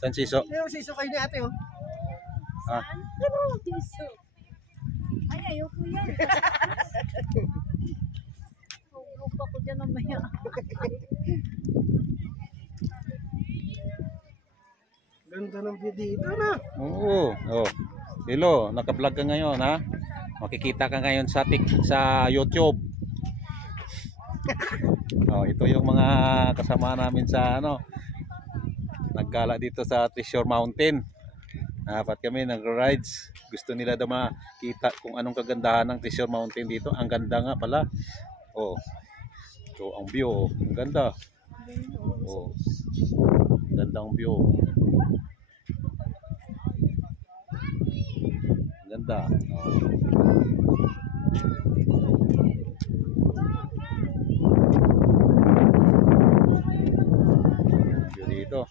San Siso? Yung siso kayo ni ate, oh. Ah. Ano? Piso. Ay, ayoko yan. Huwag ako dyan mamaya. Ganda ng view dito, na. Oo. Oh. Hello, naka-vlog ka ngayon, ha? Makikita ka ngayon sa YouTube. Oh, ito yung mga kasama namin sa naggala dito sa Treasure Mountain. Apat kami nag-rides. Gusto nila daw makita kung anong kagandahan ng Treasure Mountain dito. Ang ganda nga pala. Oh. So ang view, oh. Ang ganda. Oh. Gandang view. Ang ganda. Oh. View dito.